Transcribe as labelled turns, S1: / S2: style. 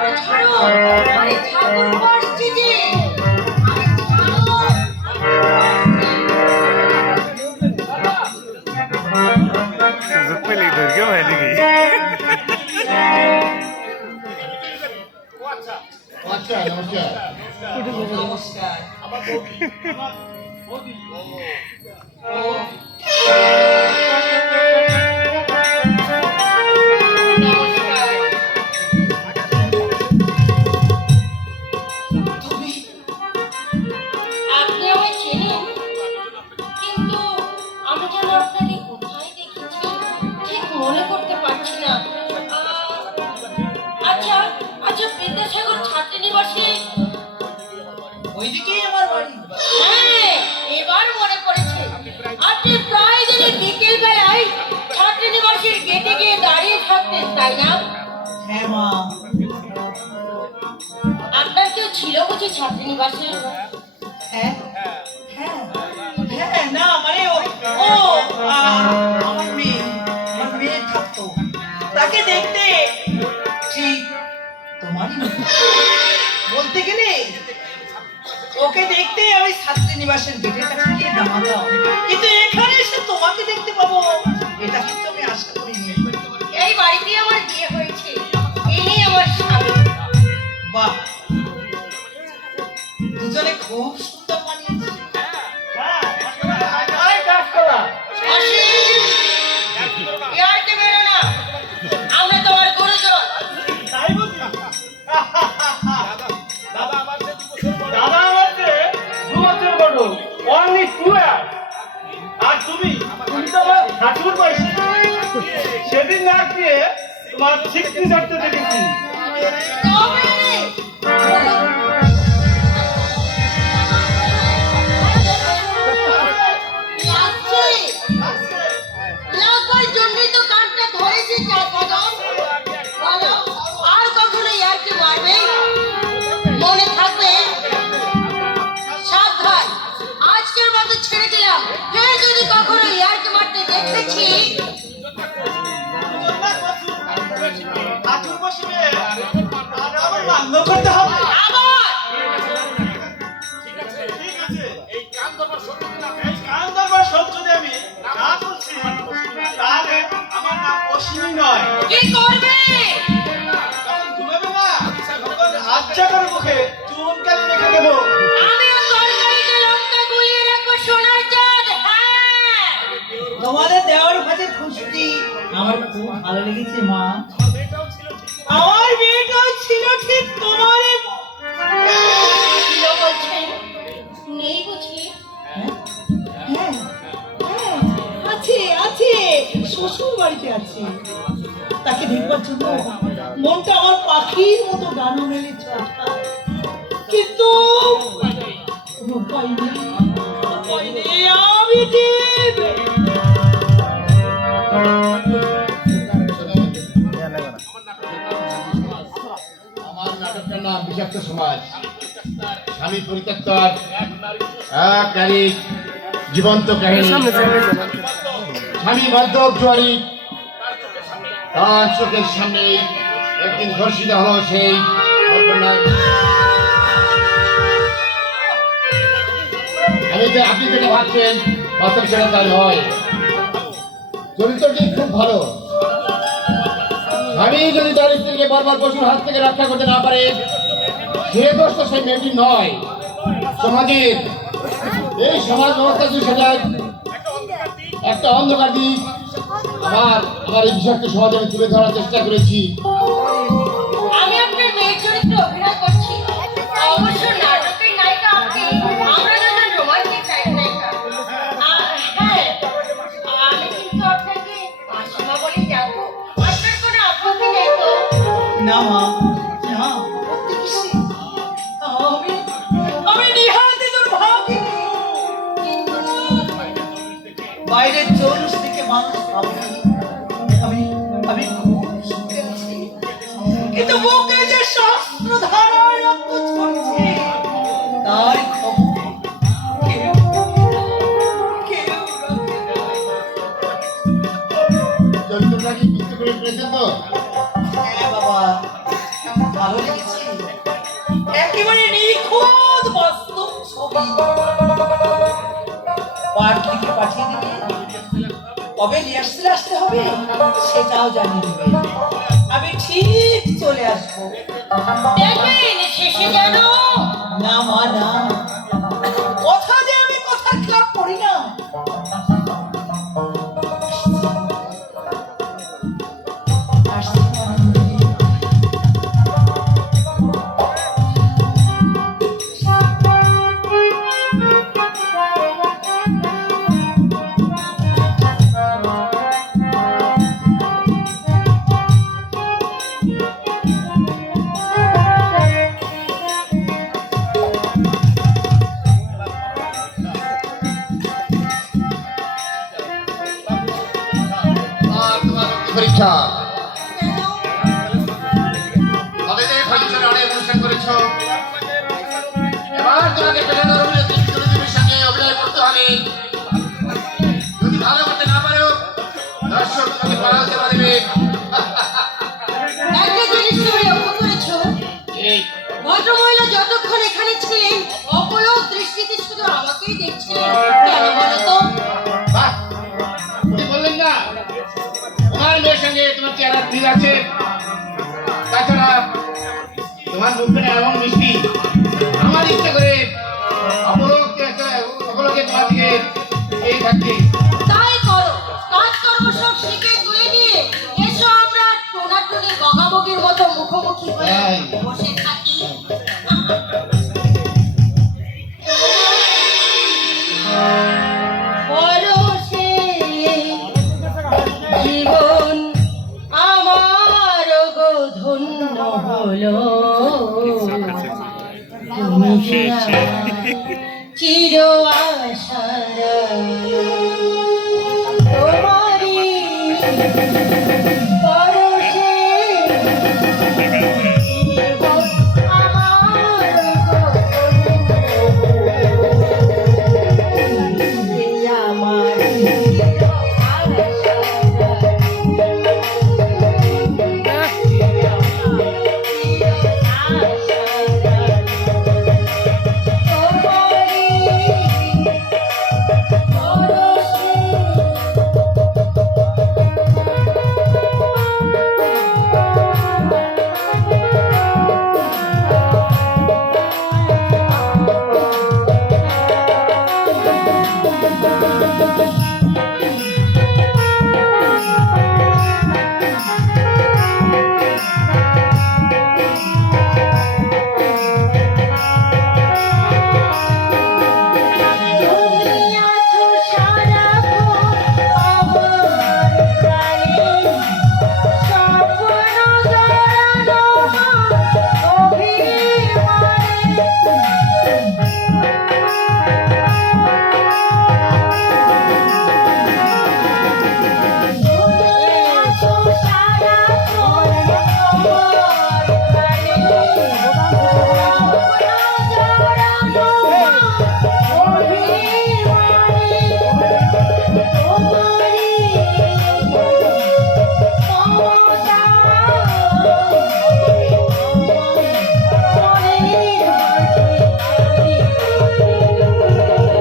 S1: ছাড়ো ছাড়ো আরে ঠাকুর আসছে যে
S2: হ্যাঁ
S1: এবার মনে পড়েছে। আপনি প্রায় বিকেল বেলায় গেটে গিয়ে দাঁড়িয়ে থাকতেন তাই না?
S3: হ্যাঁ মা।
S1: আপনার কেউ ছিল বুঝি
S3: হ্যাঁ। হ্যাঁ। হ্যাঁ না মানে ও ও আমার মেয়ে। আমার মেয়ে থাকতো। তাকে দেখতে ঠিক তোমারই ওকে দেখতে আমি ছাত্রী নিবাসের গেটের কাছে গিয়ে দাঁড়ালাম কিন্তু এখানে এসে তোমাকে দেখতে পাবো। এটা কিন্তু আমি আশা করিনি
S1: এই বাড়িতে আমার বিয়ে হয়েছে। ইনি আমার স্বামী।
S3: বাহ। দুজনে খুব
S4: ঠাকুর পয়সা সেদিন না গিয়ে তোমার শিক্ষিত দেখেছি।
S1: লঙ্কা গুলিয়ে রাখব সোনার চাঁদ হ্যাঁ।
S3: তোমাদের দেওয়ার ভাজে খুশি আমার খুব ভালো লেগেছে মা। আমার মেয়েটাও ছিল ঠিক
S1: বলছেন নেই বুঝি?
S3: হ্যাঁ? হ্যাঁ, হ্যাঁ, আছে আছে। শ্বশুর বাড়িতে আছে। মনটা আমার পাখির মতো ডানা মেলে কিন্তু কোনো উপায় নেই। উপায় নেই আমি
S5: আমার নাটকটার নাম বিষাক্ত সমাজ। স্বামী পরিত্যক্ত এক জীবন্ত কাহিনী। স্বামী বার্ধব জুয়ারি তার চোখের সামনে একদিন ধর্ষিত হলো সেই আপনি যেটা ভাবছেন, বাস্তব সেটা তাই নয়। চরিত্রটি খুব ভালো। আমি যদি তার স্ত্রীকে বারবার পশুর হাত থেকে রক্ষা করতে না পারে, সে দোষ তো সেই মেয়েটি নয়। সমাজের এই সমাজ ব্যবস্থা সেটা একটা অন্ধকার দিক আমার আমার এই বিষয়কে সমাজে আমি তুলে ধরার চেষ্টা করেছি।
S1: আমি আপনার মেয়ের চরিত্রে অভিনয় করছি। অবশ্য নাটকের নায়িকা আপনি আমরা দুজন রোমান্টিক নায়িকা। হ্যাঁ আমি কিন্তু আপনাকে মাসিমা বলে ডাকবো আপনার কোনো আপত্তি নেই তো?
S3: না মা। আমি খুব কিন্তু যে রক্ত বাবা ভালো লেগেছে? একেবারে নিখুঁত কবে নিয়ে আসতে আসতে হবে? সেটাও জানি আমি ঠিক চলে আসব।
S1: দেখবেন শেষে যেন
S3: না মা না।
S5: পরীক্ষা ঠিক আছে। তাছাড়া তোমার মুখটা এমন মিষ্টি। আমার ইচ্ছে করে অপলোকে অপলোকে তোমার দিকে এই
S1: তাই করো কাজ কর্ম সব শিখে তুলে দিয়ে এসো আমরা টোনাটুনি বগাবগির মতো মুখোমুখি হয়ে
S5: হ্যাঁ।
S1: বসে থাকি। হলো তুমি। চির আশার।